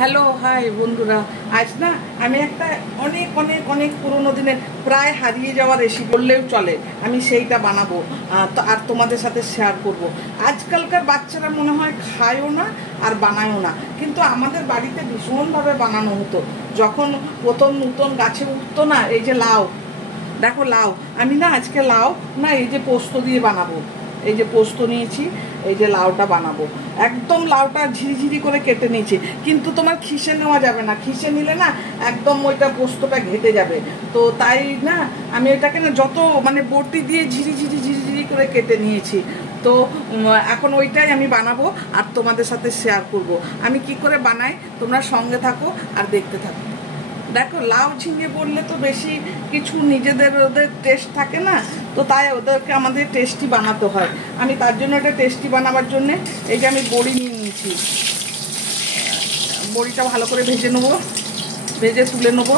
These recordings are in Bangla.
হ্যালো হাই বন্ধুরা, আজ না আমি একটা অনেক অনেক অনেক পুরোনো দিনের প্রায় হারিয়ে যাওয়া রেসিপি বললেও চলে, আমি সেইটা বানাবো তো আর তোমাদের সাথে শেয়ার করব। আজকালকার বাচ্চারা মনে হয় খায়ও না আর বানায়ও না, কিন্তু আমাদের বাড়িতে ভীষণভাবে বানানো হতো যখন প্রথম নতুন গাছে উঠতো না। এই যে লাউ, দেখো লাউ, আমি না আজকে লাউ না এই যে পোস্ত দিয়ে বানাবো। এই যে পোস্ত নিয়েছি, এই যে লাউটা বানাবো। একদম লাউটা ঝিরিঝিরি করে কেটে নিয়েছি, কিন্তু তোমার খিসে নেওয়া যাবে না, খিসে নিলে না একদম ওইটা পোস্তটা ঘেটে যাবে। তো তাই না আমি এটাকে না যত মানে বটি দিয়ে ঝিরিঝিরি ঝিরিঝিরি করে কেটে নিয়েছি। তো এখন ওইটাই আমি বানাবো আর তোমাদের সাথে শেয়ার করব আমি কি করে বানাই। তোমরা সঙ্গে থাকো আর দেখতে থাকো। দেখো লাউ ঝিঙে বললে তো বেশি কিছু নিজেদের ওদের টেস্ট থাকে না, তো তাই ওদেরকে আমাদের টেস্টি বানাতে হয়। আমি তার জন্য এটা টেস্টি বানাবার জন্যে এই যে আমি বড়ি নিয়ে নিয়েছি। বড়িটা ভালো করে ভেজে নেবো, ভেজে তুলে নেবো।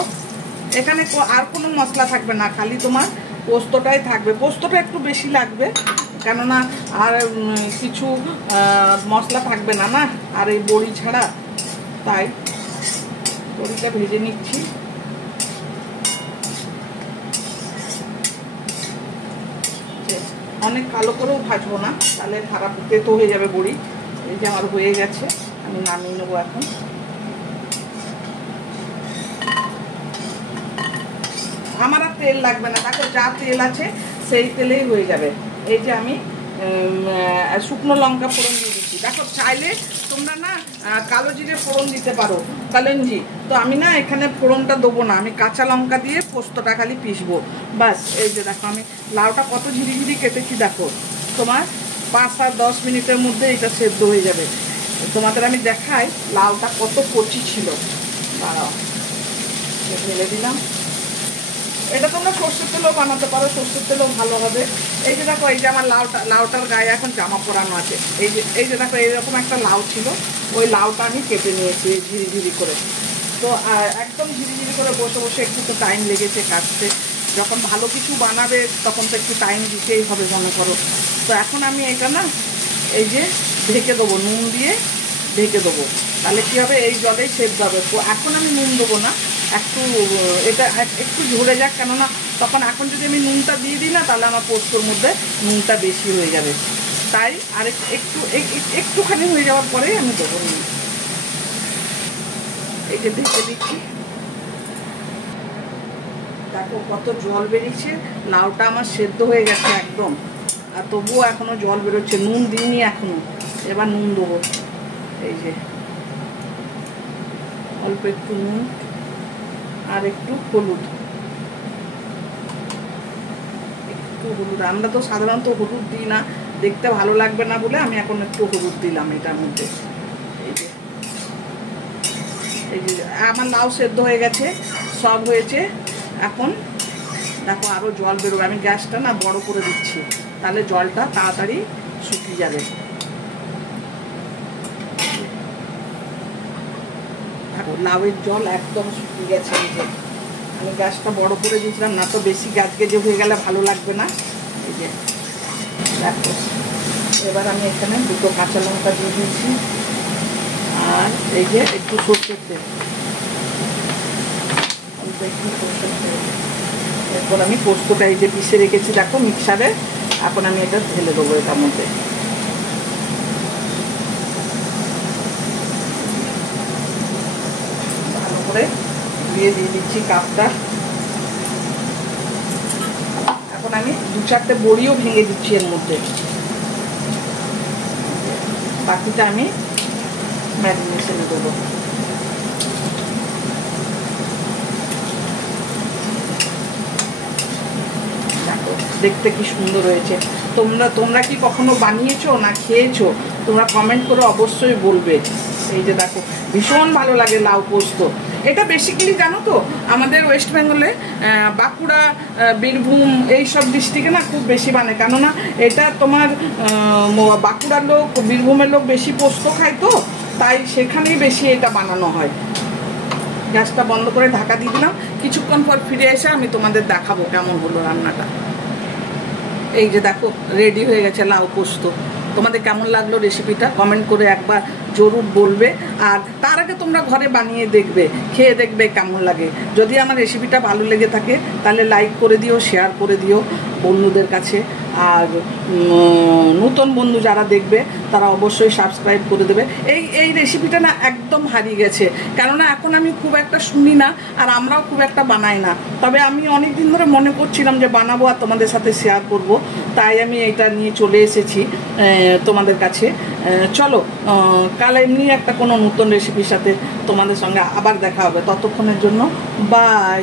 এখানে আর কোনো মশলা থাকবে না, খালি তোমার পোস্তটাই থাকবে। পোস্তটা একটু বেশি লাগবে, কেননা আর কিছু মশলা থাকবে না না, আর এই বড়ি ছাড়া। তাই বড়িটা ভেজে নিচ্ছি। অনেক কালো করেও ভাজবো না, তাহলে খারাপ তেতো হয়ে যাবে বড়ি। এই যে আমার হয়ে গেছে, আমি নামিয়ে নেবো এখন। আমার আর তেল লাগবে না, দেখো যা তেল আছে সেই তেলেই হয়ে যাবে। এই যে আমি শুকনো লঙ্কা ফোড়ন দিয়ে দিচ্ছি। দেখো চাইলে তোমরা না কালো জিরে ফোড়ন দিতে পারো, কালঞ্জি। তো আমি না এখানে ফোড়নটা দেবো না, আমি কাঁচা লঙ্কা দিয়ে পোস্তটা খালি পিসবো বাস। এই যে দেখো আমি লাউটা কত ঝিরিঝিরি কেটেছি, দেখো তোমার 5 আর 10 মিনিটের মধ্যে এটা সেদ্ধ হয়ে যাবে। তোমাদের আমি দেখাই লাউটা কত কচি ছিল। দাঁড়াও, ঢেলে দিলাম। এটা তোমরা সর্ষের তেলেও বানাতে পারো, সর্ষের তেলেও ভালো হবে। এই যে দেখো, এই যে আমার লাউটার গায়ে এখন জামা পরানো আছে। এই যে দেখো এইরকম একটা লাউ ছিল, ওই লাউটা আমি কেটে নিয়েছি ঝিরিঝিরি করে। তো একদম ঝিরিঝিরি করে বসে বসে একটু তো টাইম লেগেছে কাটতে। যখন ভালো কিছু বানাবে তখন তো একটু টাইম দিতেই হবে মনে করো। তো এখন আমি এটা না এই যে ঢেকে দেবো, নুন দিয়ে ঢেকে দেবো। তাহলে কী হবে, এই জলেই সেদ্ধ হবে। তো এখন আমি নুন দেবো না, একটু এটা একটু ঝরে যাক, কেননা তখন এখন যদি আমি নুনটা দিয়ে দিই না, তাহলে আমার পোস্তর মধ্যে নুনটা বেশি হয়ে যাবে। তাই আর একটুখানি হয়ে যাওয়ার পরেই আমি দেবো নুন। এই যে ঢেকে দিচ্ছি, দেখো কত জল বেরিয়েছে। লাউটা আমার সেদ্ধ হয়ে গেছে একদম, আর তবুও এখনও জল বেরোচ্ছে। নুন দিইনি এখনও, এবার নুন দেবো। এই যে অল্প একটু নুন আর একটু হলুদ, আমরা তো সাধারণত হলুদ দিই না, দেখতে ভালো লাগবে না বলে আমি এখন একটু হলুদ দিলাম এটার মধ্যে। এই যে আমার লাউ সেদ্ধ হয়ে গেছে, সব হয়েছে। এখন দেখো আরও জল বেরোবে। আমি গ্যাসটা না বড় করে দিচ্ছি, তাহলে জলটা তাড়াতাড়ি শুকিয়ে যাবে। দেখো লাউয়ের জল একদম শুকিয়ে গেছে। এই যে আমি গ্যাসটা বড় করে দিয়েছিলাম, না তো বেশি গ্যাস গেজে হয়ে গেলে ভালো লাগবে না। এই যে দেখো, এবার আমি এখানে 2 কাঁচা লঙ্কা দিয়ে দিয়েছি, আর এই যে একটু সরষের তেল, অল্প একটু সরষের তেল। এরপর আমি পোস্তটা এই যে পিষে রেখেছি দেখো মিক্সারে, এখন আমি এটা ঢেলে দেবো এটার মধ্যে। ভালো করে দিয়ে দিচ্ছি কাপটা। এখন আমি 2-4টে বড়িও ভেঙে দিচ্ছি এর মধ্যে। বাকিটা আমি ম্যারিনেশনে দেবো। দেখতে কি সুন্দর হয়েছে। তোমরা কি কখনো বানিয়েছো না খেয়েছো? তোমরা কমেন্ট করে অবশ্যই বলবে। এই যে দেখো ভীষণ ভালো লাগে লাউ পোস্ত। এটা বেসিক্যালি জানো তো আমাদের ওয়েস্ট বেঙ্গলে বাঁকুড়া, বীরভূম এইসব ডিস্ট্রিক্টে না খুব বেশি বানায়, কেননা এটা তোমার বাঁকুড়ার লোক, বীরভূমের লোক বেশি পোস্ত খায়, তো তাই সেখানেই বেশি এটা বানানো হয়। গ্যাসটা বন্ধ করে ঢাকা দিয়ে দিলাম। কিছুক্ষণ পর ফিরে এসে আমি তোমাদের দেখাবো কেমন হলো রান্নাটা। এই যে দেখো রেডি হয়ে গেছে লাউ পোস্ত। তোমাদের কেমন লাগলো রেসিপিটা কমেন্ট করে একবার জরুর বলবে। আর তার আগে তোমরা ঘরে বানিয়ে দেখবে, খেয়ে দেখবে কেমন লাগে। যদি আমার রেসিপিটা ভালো লেগে থাকে তাহলে লাইক করে দিও, শেয়ার করে দিও বন্ধুদের কাছে। আর নতুন বন্ধু যারা দেখবে তারা অবশ্যই সাবস্ক্রাইব করে দেবে। এই রেসিপিটা না একদম হারিয়ে গেছে, কেননা এখন আমি খুব একটা শুনি না আর আমরাও খুব একটা বানাই না। তবে আমি অনেক দিন ধরে মনে করছিলাম যে বানাবো আর তোমাদের সাথে শেয়ার করব, তাই আমি এটা নিয়ে চলে এসেছি তোমাদের কাছে। চলো কাল এমনি একটা কোনো নতুন রেসিপির সাথে তোমাদের সঙ্গে আবার দেখা হবে। ততক্ষণের জন্য বাই।